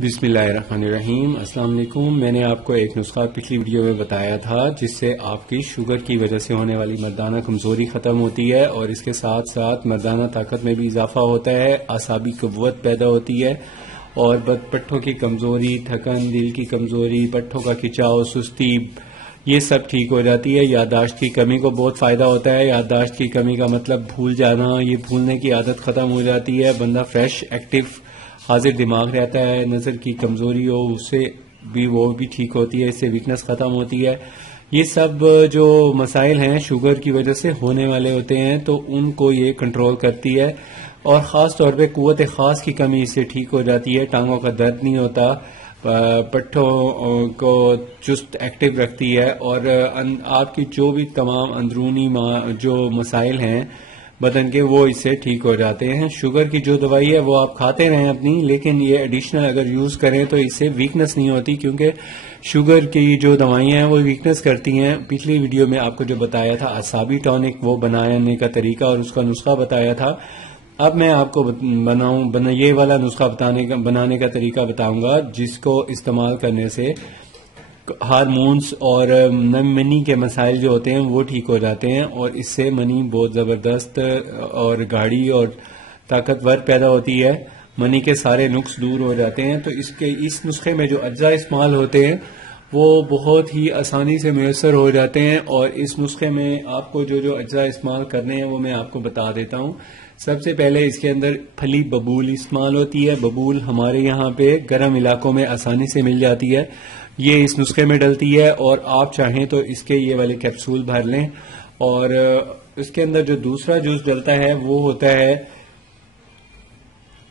बिस्मिल्लाहिर्रहमानिर्रहीम। अस्सलाम वालेकुम। मैंने आपको एक नुस्खा पिछली वीडियो में बताया था जिससे आपकी शुगर की वजह से होने वाली मर्दाना कमज़ोरी ख़त्म होती है और इसके साथ साथ मर्दाना ताकत में भी इजाफा होता है, आसाबी क़ुव्वत पैदा होती है और पट्ठों की कमज़ोरी, थकन, दिल की कमज़ोरी, पट्ठों का खिंचाव, सुस्ती, ये सब ठीक हो जाती है। याददाश्त की कमी को बहुत फ़ायदा होता है। याददाश्त की कमी का मतलब भूल जाना, ये भूलने की आदत ख़त्म हो जाती है। बंदा फ्रेश, एक्टिव, हाजिर दिमाग रहता है। नज़र की कमज़ोरी हो उससे भी वो भी ठीक होती है, इससे वीकनेस ख़त्म होती है। ये सब जो मसाइल हैं शुगर की वजह से होने वाले होते हैं तो उनको ये कंट्रोल करती है और ख़ास तौर पे कुव्वत ख़ास की कमी इससे ठीक हो जाती है। टांगों का दर्द नहीं होता, पट्ठों को चुस्त एक्टिव रखती है और आपकी जो भी तमाम अंदरूनी जो मसाइल हैं बदन के वो इससे ठीक हो जाते हैं। शुगर की जो दवाई है वो आप खाते रहें अपनी, लेकिन ये एडिशनल अगर यूज करें तो इससे वीकनेस नहीं होती, क्योंकि शुगर की जो दवाइयां हैं वो वीकनेस करती हैं। पिछली वीडियो में आपको जो बताया था असाबी टॉनिक, वो बनाने का तरीका और उसका नुस्खा बताया था। अब मैं आपको ये वाला नुस्खा बनाने का तरीका बताऊंगा जिसको इस्तेमाल करने से हार्मोन्स और मनी के मसाइल जो होते हैं वो ठीक हो जाते हैं और इससे मनी बहुत ज़बरदस्त और गाढ़ी और ताकतवर पैदा होती है। मनी के सारे नुक्स दूर हो जाते हैं। तो इस नुस्खे में जो अज्जा इस्तेमाल होते हैं वो बहुत ही आसानी से मैसर हो जाते हैं और इस नुस्खे में आपको जो अज्जा इस्तेमाल करने हैं वो मैं आपको बता देता हूँ। सबसे पहले इसके अंदर फली बबूल इस्तेमाल होती है। बबूल हमारे यहाँ पे गर्म इलाकों में आसानी से मिल जाती है। ये इस नुस्खे में डलती है और आप चाहें तो इसके ये वाले कैप्सूल भर लें। और इसके अंदर जो दूसरा जूस डलता है वो होता है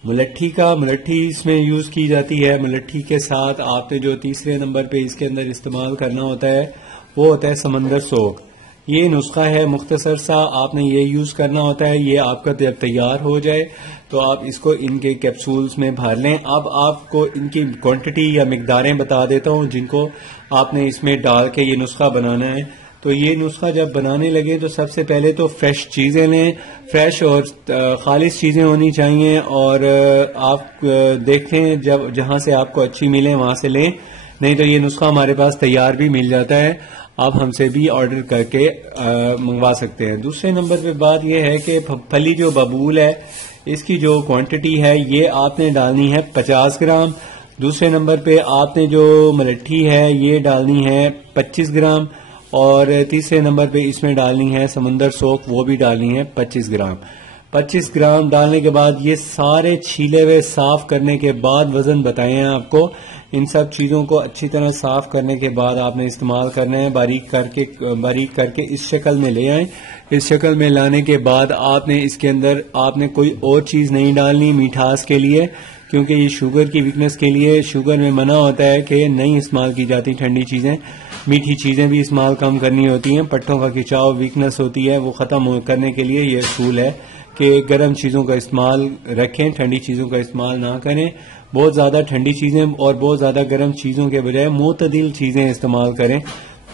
मुलट्ठी का। मुलट्ठी इसमें यूज की जाती है। मुलट्ठी के साथ आपने जो तीसरे नंबर पे इसके अंदर इस्तेमाल करना होता है वो होता है समंदर सोख। ये नुस्खा है मुख्तसर सा, आपने ये यूज करना होता है। ये आपका जब तैयार हो जाए तो आप इसको इनके कैप्सूल्स में भर लें। अब आपको इनकी क्वांटिटी या मिकदारें बता देता हूं जिनको आपने इसमें डाल के ये नुस्खा बनाना है। तो ये नुस्खा जब बनाने लगे तो सबसे पहले तो फ्रेश चीजें लें, फ्रेश और खालिस चीजें होनी चाहिए और आप देखें जहां से आपको अच्छी मिले वहां से लें, नहीं तो ये नुस्खा हमारे पास तैयार भी मिल जाता है, आप हमसे भी ऑर्डर करके मंगवा सकते हैं। दूसरे नंबर पे बात यह है कि फली जो बबूल है इसकी जो क्वांटिटी है ये आपने डालनी है 50 ग्राम। दूसरे नंबर पे आपने जो मलट्ठी है ये डालनी है 25 ग्राम और तीसरे नंबर पे इसमें डालनी है समंदर सोख, वो भी डालनी है 25 ग्राम। 25 ग्राम डालने के बाद ये सारे छीले हुए साफ करने के बाद वजन बताए हैं आपको। इन सब चीजों को अच्छी तरह साफ करने के बाद आपने इस्तेमाल करना है। बारीक करके इस शक्ल में ले आए। इस शक्ल में लाने के बाद आपने इसके अंदर कोई और चीज नहीं डालनी मिठास के लिए, क्योंकि ये शुगर की वीकनेस के लिए शुगर में मना होता है कि नहीं इस्तेमाल की जाती ठंडी चीजें। मीठी चीजें भी इस्तेमाल कम करनी होती हैं। पट्ठों का खिंचाव वीकनेस होती है वो खत्म करने के लिए ये असूल है कि गर्म चीजों का इस्तेमाल रखें, ठंडी चीजों का इस्तेमाल ना करें। बहुत ज्यादा ठंडी चीजें और बहुत ज्यादा गर्म चीजों के बजाय मुतदिल चीजें इस्तेमाल करें।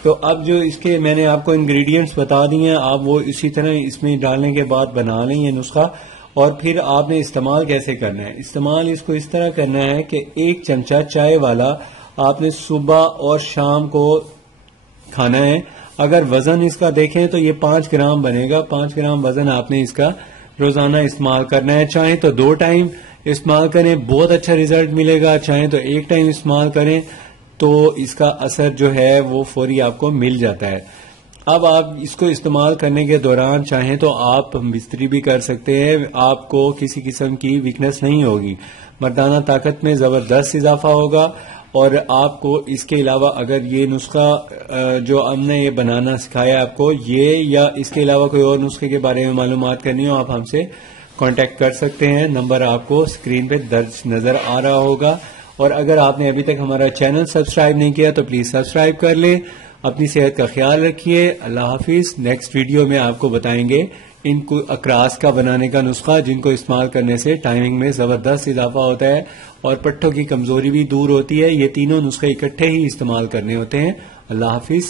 तो अब जो इसके मैंने आपको इंग्रेडिएंट्स बता दिए हैं, आप वो इसी तरह इसमें डालने के बाद बना लें ये नुस्खा। और फिर आपने इस्तेमाल कैसे करना है? इस्तेमाल इसको इस तरह करना है कि 1 चमचा चाय वाला आपने सुबह और शाम को खाना है। अगर वजन इसका देखें तो ये 5 ग्राम बनेगा। 5 ग्राम वजन आपने इसका रोजाना इस्तेमाल करना है। चाहे तो 2 टाइम इस्तेमाल करें, बहुत अच्छा रिजल्ट मिलेगा। चाहे तो 1 टाइम इस्तेमाल करें तो इसका असर जो है वो फौरी आपको मिल जाता है। अब आप इसको इस्तेमाल करने के दौरान चाहें तो आप बिस्तरी भी कर सकते हैं। आपको किसी किस्म की वीकनेस नहीं होगी, मर्दाना ताकत में जबरदस्त इजाफा होगा। और आपको इसके अलावा अगर ये नुस्खा जो हमने ये बनाना सिखाया आपको, ये या इसके अलावा कोई और नुस्खे के बारे में मालूमात करनी हो, आप हमसे कांटेक्ट कर सकते हैं। नंबर आपको स्क्रीन पे दर्ज नजर आ रहा होगा। और अगर आपने अभी तक हमारा चैनल सब्सक्राइब नहीं किया तो प्लीज सब्सक्राइब कर लें। अपनी सेहत का ख्याल रखिए। अल्लाह हाफिज। नेक्स्ट वीडियो में आपको बताएंगे इनको अकरास का बनाने का नुस्खा जिनको इस्तेमाल करने से टाइमिंग में जबरदस्त इजाफा होता है और पट्ठों की कमजोरी भी दूर होती है। ये तीनों नुस्खे इकट्ठे ही इस्तेमाल करने होते हैं। अल्लाह हाफिज।